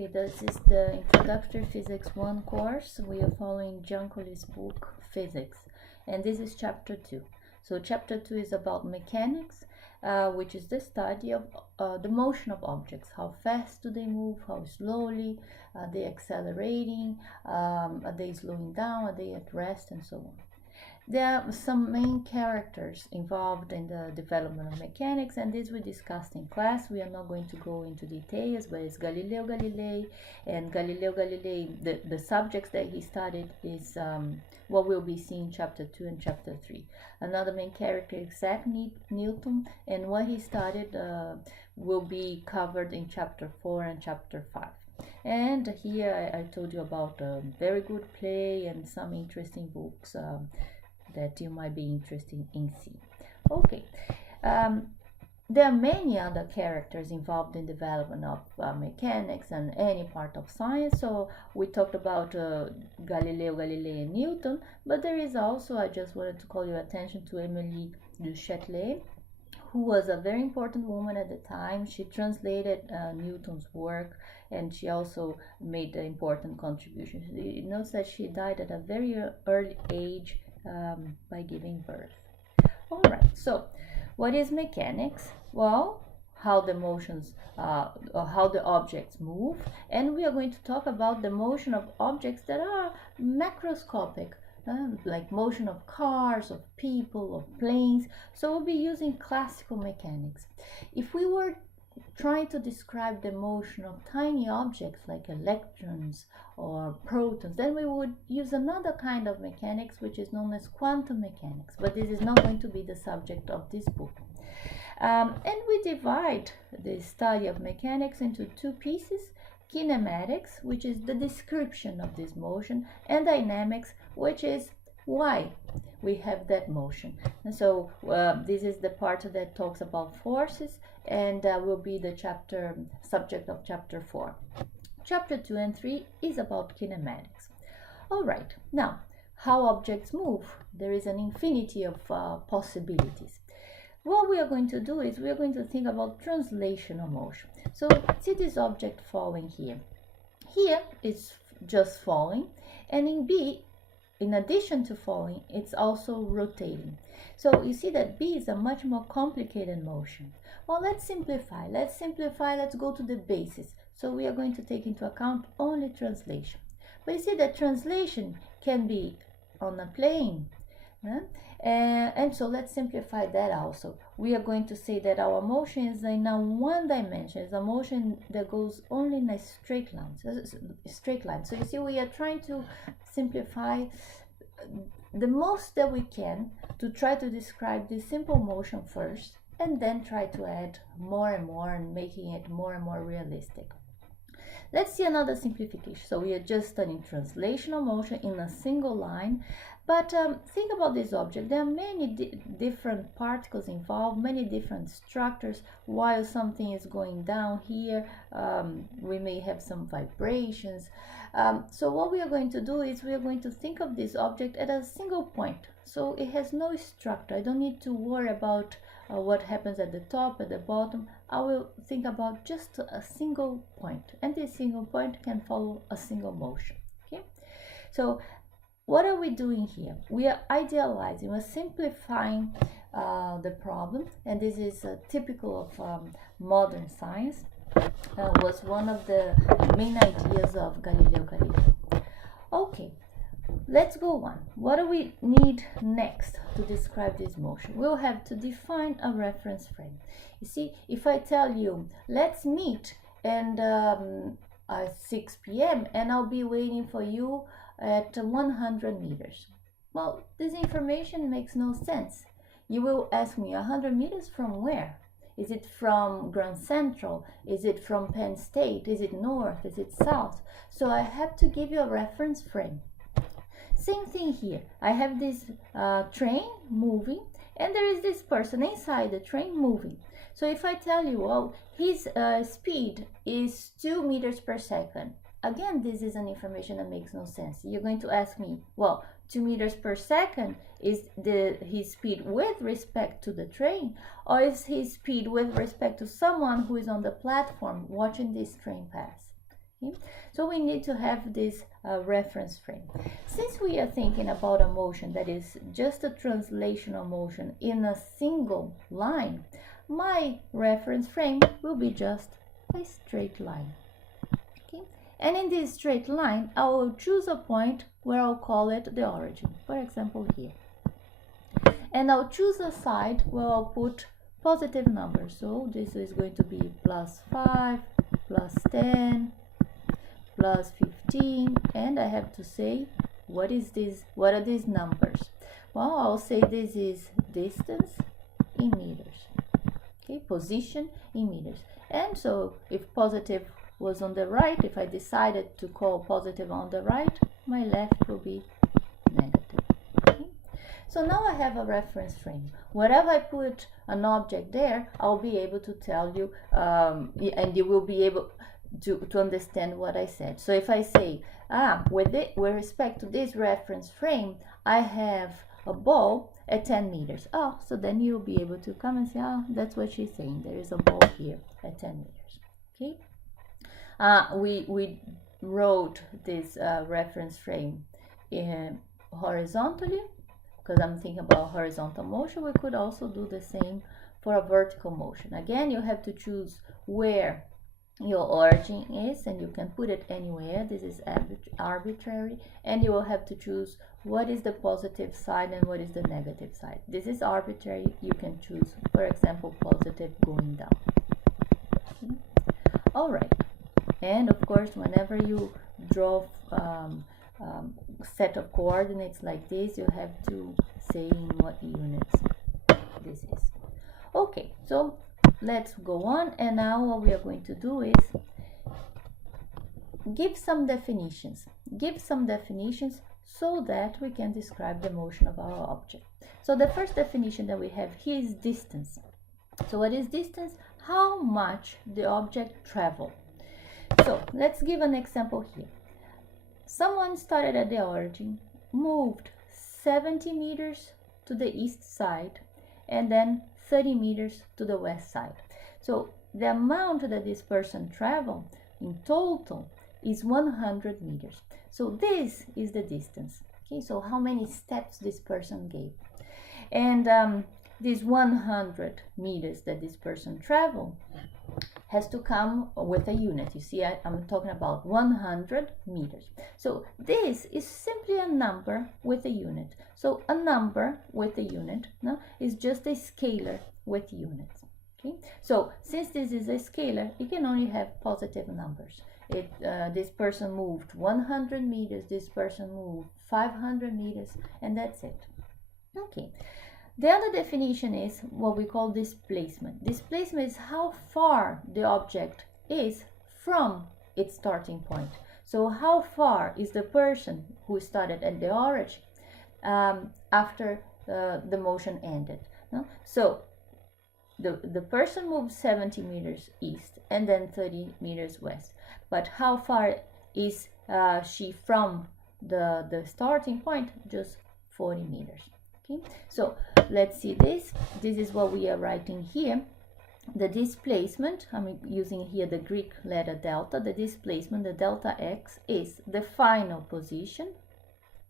Okay, this is the Introductory Physics I course. We are following Giancolli's book, Physics, and this is Chapter 2. So Chapter 2 is about mechanics, which is the study of the motion of objects. How fast do they move, how slowly, are they accelerating, are they slowing down, are they at rest, and so on. There are some main characters involved in the development of mechanics, and this we discussed in class. We are not going to go into details, but it's Galileo Galilei, and Galileo Galilei, the subjects that he studied is what we'll be seeing in Chapter 2 and Chapter 3. Another main character is Isaac Newton, and what he studied will be covered in Chapter 4 and Chapter 5. And here I told you about a very good play and some interesting books that you might be interested in seeing. Okay, there are many other characters involved in development of mechanics and any part of science. So we talked about Galileo Galilei and Newton, but there is also, I just wanted to call your attention to Émilie du Châtelet, who was a very important woman at the time. She translated Newton's work, and she also made important contributions. You notice that she died at a very early age by giving birth. All right, so what is mechanics? Well, how the motions or how the objects move, and we are going to talk about the motion of objects that are macroscopic, like motion of cars, of people, of planes. So we'll be using classical mechanics. If we were trying to describe the motion of tiny objects like electrons or protons, then we would use another kind of mechanics, which is known as quantum mechanics, but this is not going to be the subject of this book. And we divide the study of mechanics into two pieces: kinematics, which is the description of this motion, and dynamics, which is why we have that motion. And so this is the part that talks about forces, and will be the subject of Chapter 4. Chapter 2 and 3 is about kinematics. All right, now, how objects move. There is an infinity of possibilities. What we are going to do is we are going to think about translational motion. So see this object falling here. Here it's just falling, and in B, in addition to falling, it's also rotating. So you see that B is a much more complicated motion. Well, let's simplify. Let's go to the basis. So we are going to take into account only translation. But you see that translation can be on a plane. And so let's simplify that also. We are going to say that our motion is in a one dimension. It's a motion that goes only in a straight line. So you see, we are trying to simplify the most that we can to try to describe this simple motion first, and then try to add more and more and making it more and more realistic. Let's see another simplification. So we are just studying translational motion in a single line, but think about this object. There are many different particles involved, many different structures. While something is going down here, we may have some vibrations. So what we are going to do is we are going to think of this object at a single point. So it has no structure. I don't need to worry about what happens at the top, at the bottom. I will think about just a single point, and this single point can follow a single motion. Okay, so what are we doing here? We are idealizing, we're simplifying the problem, and this is typical of modern science. Was one of the main ideas of Galileo Galilei. Okay, let's go on. What do we need next to describe this motion? We'll have to define a reference frame. You see, if I tell you, let's meet and at 6 p.m. and I'll be waiting for you at 100 meters. Well, this information makes no sense. You will ask me, 100 meters from where? Is it from Grand Central? Is it from Penn State? Is it north? Is it south? So I have to give you a reference frame. Same thing here. I have this train moving, and there is this person inside the train moving. So if I tell you, well, his speed is 2 meters per second. Again, this is an information that makes no sense. You're going to ask me, well, 2 meters per second is his speed with respect to the train, or is his speed with respect to someone who is on the platform watching this train pass? Okay? So we need to have this reference frame. Since we are thinking about a motion that is just a translational motion in a single line, my reference frame will be just a straight line. Okay? And in this straight line, I will choose a point where I'll call it the origin, for example here. And I'll choose a side where I'll put positive numbers. So this is going to be plus 5, plus 10, plus 15, and I have to say, what is this? What are these numbers? Well, I'll say this is distance in meters. Okay, position in meters. And so if positive was on the right, if I decided to call positive on the right, my left will be negative. Okay? So now I have a reference frame. Wherever I put an object there, I'll be able to tell you, and you will be able to understand what I said. So if I say, with respect to this reference frame, I have a ball at 10 meters. Oh, so then you'll be able to come and say, that's what she's saying. There is a ball here at 10 meters. Okay. We wrote this reference frame horizontally, because I'm thinking about horizontal motion. We could also do the same for a vertical motion. Again, you have to choose where your origin is, and you can put it anywhere. This is arbitrary, and you will have to choose what is the positive side and what is the negative side. This is arbitrary. You can choose, for example, positive going down. Okay. All right, and of course, whenever you draw set of coordinates like this, you have to say in what units this is. Okay, so let's go on, and now what we are going to do is give some definitions. Give some definitions so that we can describe the motion of our object. So the first definition that we have here is distance. So what is distance? How much the object traveled. So let's give an example here. Someone started at the origin, moved 70 meters to the east side, and then 30 meters to the west side. So the amount that this person traveled in total is 100 meters. So this is the distance. Okay, so how many steps this person gave. And this 100 meters that this person traveled has to come with a unit. You see, I'm talking about 100 meters. So this is simply a number with a unit. So a number with a unit is just a scalar with units. Okay. So since this is a scalar, it can only have positive numbers. This person moved 100 meters, this person moved 500 meters, and that's it. Okay. The other definition is what we call displacement. Displacement is how far the object is from its starting point. So how far is the person who started at the origin after the motion ended? No? So the person moved 70 meters east and then 30 meters west. But how far is she from the starting point? Just 40 meters. Okay, so let's see this. This is what we are writing here. The displacement, I'm using here the Greek letter delta. The displacement, the delta x, is the final position,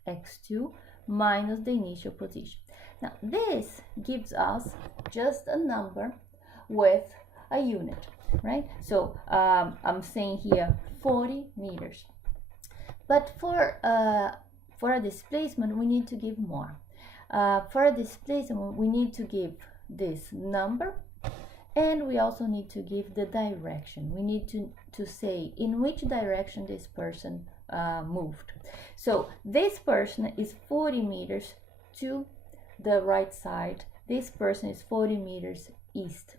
x2, minus the initial position. Now, this gives us just a number with a unit, right? So I'm saying here 40 meters. But for a displacement, we need to give more. For a displacement, we need to give this number, and we also need to give the direction. We need to say in which direction this person moved. So this person is 40 meters to the right side. This person is 40 meters east.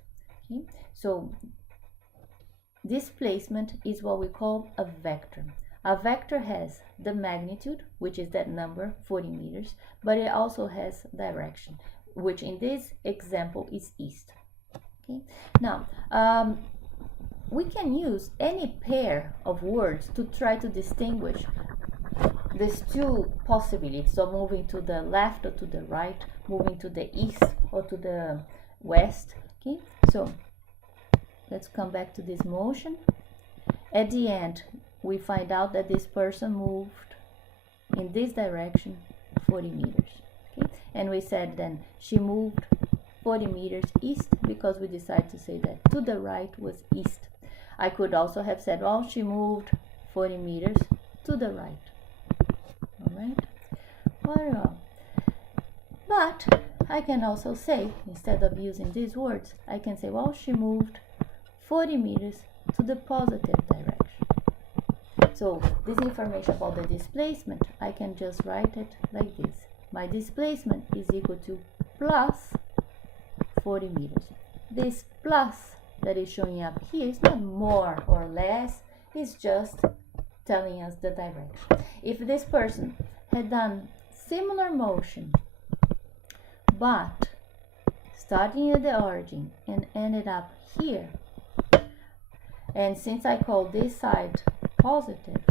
Okay? So displacement is what we call a vector. A vector has the magnitude, which is that number, 40 meters, but it also has direction, which in this example is east. Okay? Now, we can use any pair of words to try to distinguish these two possibilities, so moving to the left or to the right, moving to the east or to the west. Okay, so let's come back to this motion. At the end, we find out that this person moved in this direction 40 meters. Okay? And we said then she moved 40 meters east because we decided to say that to the right was east. I could also have said, well, she moved 40 meters to the right. All right? Very well. But I can also say, instead of using these words, I can say, well, she moved 40 meters to the positive direction. So this information about the displacement, I can just write it like this. My displacement is equal to plus 40 meters. This plus that is showing up here is not more or less, it's just telling us the direction. If this person had done similar motion, but starting at the origin and ended up here, and since I call this side positive,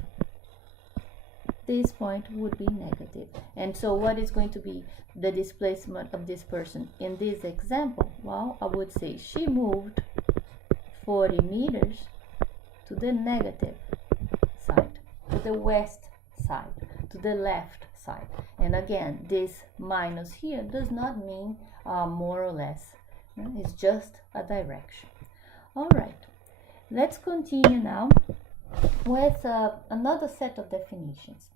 this point would be negative. And so what is going to be the displacement of this person in this example? Well, I would say she moved 40 meters to the negative side, to the west side, to the left side. And again, this minus here does not mean more or less. It's just a direction. All right, let's continue now with another set of definitions.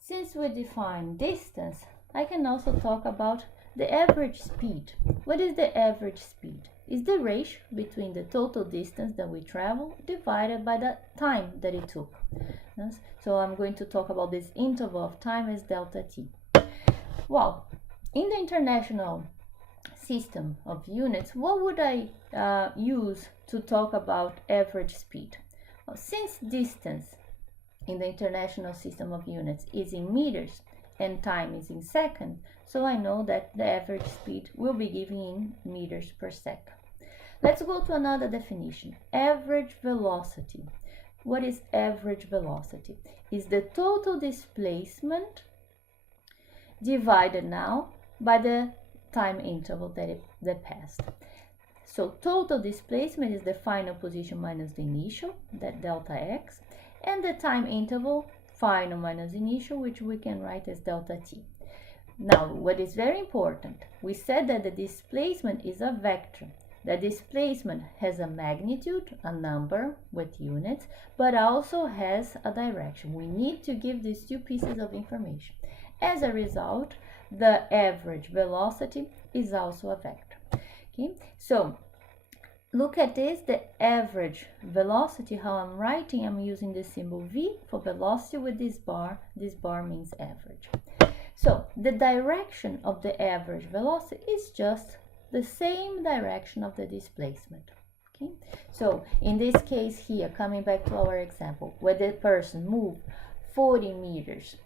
Since we define distance, I can also talk about the average speed. What is the average speed? It's the ratio between the total distance that we travel divided by the time that it took. Yes? So I'm going to talk about this interval of time as delta t. Well, in the international system of units, what would I use to talk about average speed? Well, since distance in the international system of units is in meters and time is in seconds, so I know that the average speed will be given in meters per second. Let's go to another definition. Average velocity. What is average velocity? Is the total displacement divided now by the time interval that passed. So total displacement is the final position minus the initial, that delta x, and the time interval, final minus initial, which we can write as delta t. Now, what is very important, we said that the displacement is a vector. The displacement has a magnitude, a number with units, but also has a direction. We need to give these two pieces of information. As a result, the average velocity is also a vector. Okay, so look at this, the average velocity, how I'm writing, I'm using the symbol V for velocity with this bar means average. So the direction of the average velocity is just the same direction of the displacement. Okay, so in this case here, coming back to our example, where the person moved 40 meters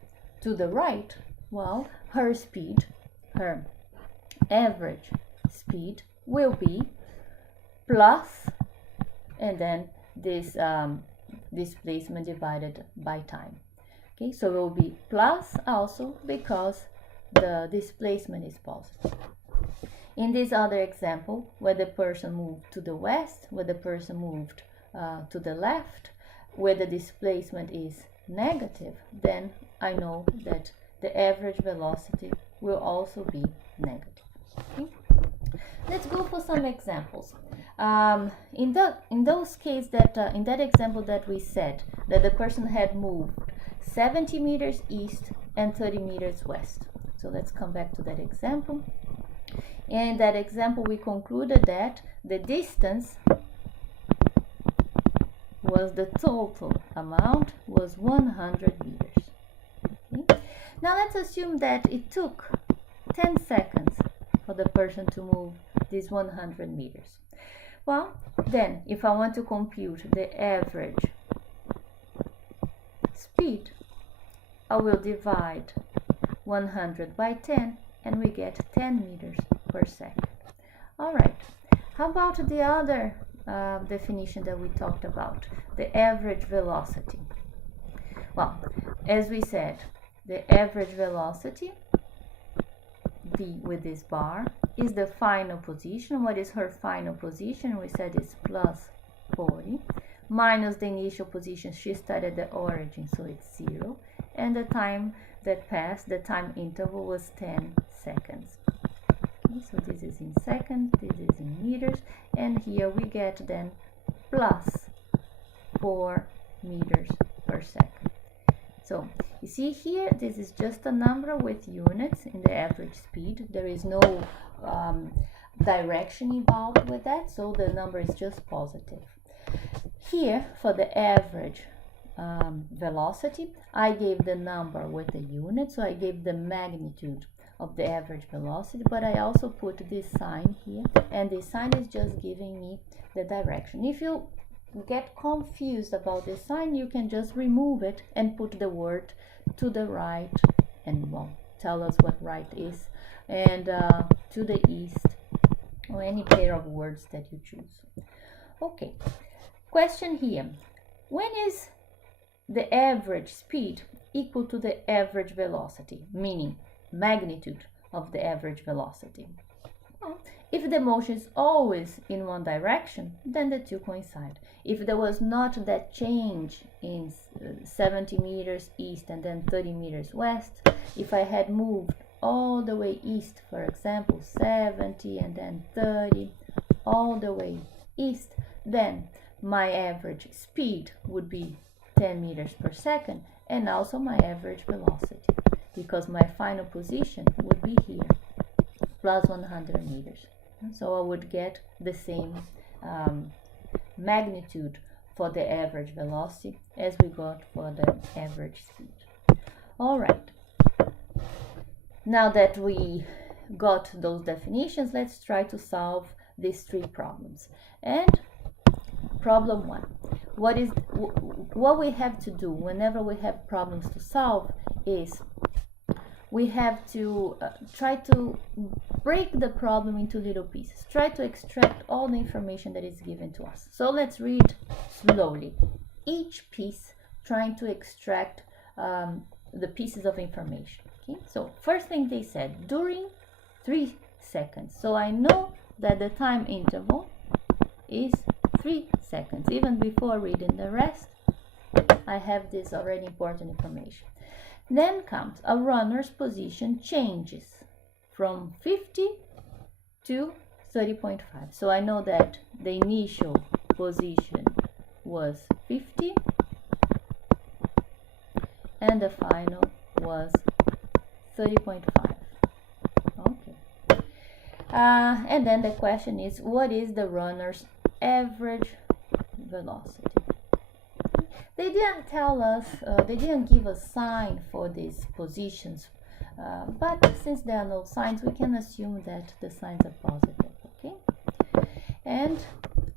to the right, well, her speed, her average speed will be plus, and then this displacement divided by time. Okay, so it will be plus also because the displacement is positive. In this other example, where the person moved to the west, where the person moved to the left, where the displacement is negative, then I know that the average velocity will also be negative. Okay? Let's go for some examples. In those cases that in that example that we said that the person had moved 70 meters east and 30 meters west. So let's come back to that example. In that example, we concluded that the distance was the total amount was 100 meters. Okay? Now let's assume that it took 10 seconds for the person to move these 100 meters. Well, then if I want to compute the average speed, I will divide 100 by 10 and we get 10 meters per second. All right, how about the other definition that we talked about, the average velocity? Well, as we said, the average velocity, V with this bar, is the final position. What is her final position? We said it's plus 40 minus the initial position. She started at the origin, so it's 0. And the time that passed, the time interval was 10 seconds. Okay, so this is in seconds, this is in meters, and here we get then plus 4 meters per second. So you see here, this is just a number with units in the average speed. There is no direction involved with that, so the number is just positive. Here, for the average velocity, I gave the number with the unit, so I gave the magnitude of the average velocity, but I also put this sign here, and this sign is just giving me the direction. If you get confused about this sign, you can just remove it and put the word to the right, and well, tell us what right is, and to the east, or any pair of words that you choose. Okay, question here. When is the average speed equal to the average velocity, meaning magnitude of the average velocity? Well, if the motion is always in one direction, then the two coincide. If there was not that change in 70 meters east and then 30 meters west, if I had moved all the way east, for example, 70 and then 30, all the way east, then my average speed would be 10 meters per second, and also my average velocity, because my final position would be here, plus 100 meters. So I would get the same magnitude for the average velocity as we got for the average speed. All right. Now that we got those definitions, let's try to solve these three problems. And problem 1. What we have to do whenever we have problems to solve is we have to try to break the problem into little pieces. Try to extract all the information that is given to us. So let's read slowly. Each piece trying to extract the pieces of information. Okay? So first thing they said, during 3 seconds. So I know that the time interval is 3 seconds. Even before reading the rest, I have this already important information. Then comes a runner's position changes from 50 to 30.5. So I know that the initial position was 50 and the final was 30.5. Okay. And then the question is, what is the runner's average velocity? They didn't tell us, they didn't give a sign for these positions, but since there are no signs, we can assume that the signs are positive, okay? And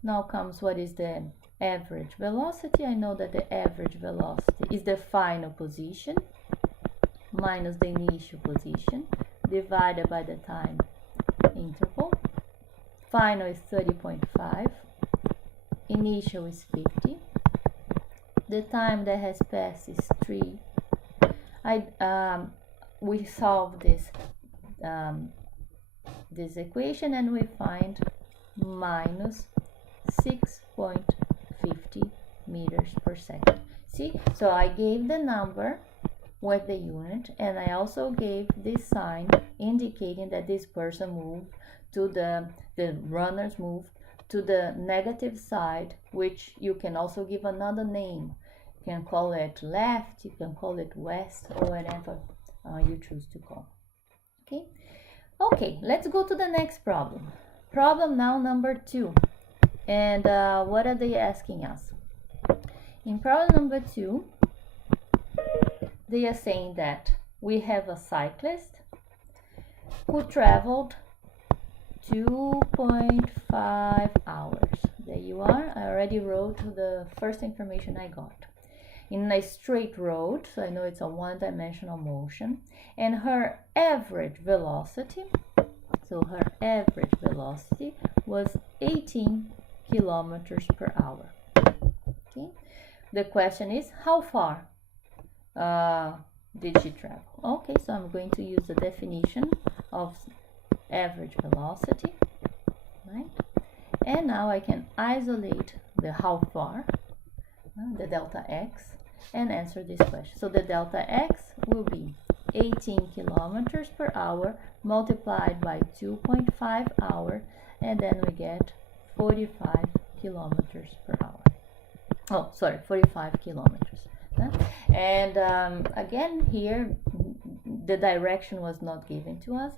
now comes what is the average velocity. I know that the average velocity is the final position minus the initial position divided by the time interval. Final is 30.5, initial is 50. The time that has passed is 3. We solve this equation and we find minus 6.50 meters per second. See, so I gave the number with the unit, and I also gave this sign indicating that this person moved to the runners moved to the negative side, which you can also give another name. You can call it left, you can call it west, or whatever you choose to call. Okay, let's go to the next problem. Problem now number 2. And what are they asking us? In problem number 2, they are saying that we have a cyclist who traveled 2.5 hours. There you are. I already wrote the first information I got. In a straight road, so I know it's a one-dimensional motion, and her average velocity, so her average velocity was 18 kilometers per hour. Okay. The question is, how far did she travel? Okay, so I'm going to use the definition of average velocity, right? And now I can isolate the how far the delta x, and answer this question. So the delta x will be 18 kilometers per hour multiplied by 2.5 hour, and then we get 45 kilometers per hour. Oh, sorry, 45 kilometers. And again, here the direction was not given to us.